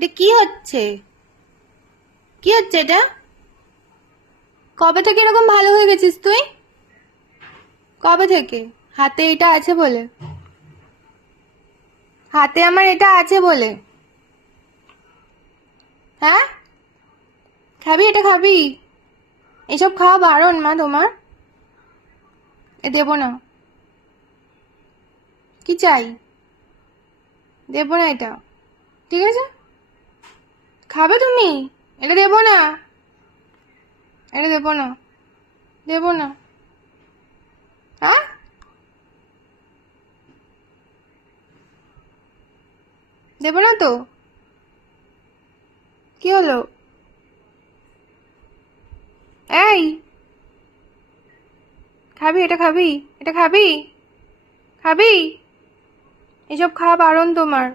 এটা কি হচ্ছে? কি হচ্ছে এটা? কবে থেকে এরকম ভালো হয়ে গেছিস তুই? কবে থেকে? হাতে এটা আছে বলে, হাতে আমার এটা আছে বলে। হ্যাঁ, খাবি? এটা খাবি? এসব খাওয়া বারণ মা তোমার। এ দেবো না। কি চাই? দেবো না এটা, ঠিক আছে? খাবে তুমি? এটা দেবো না, এটা দেবো না, দেবো না। হ্যাঁ, দেবো না তো। কি হলো? এই, খাবি? এটা খাবি? এটা খাবি? খাবি? এসব খাওয়া বারণ তোমার।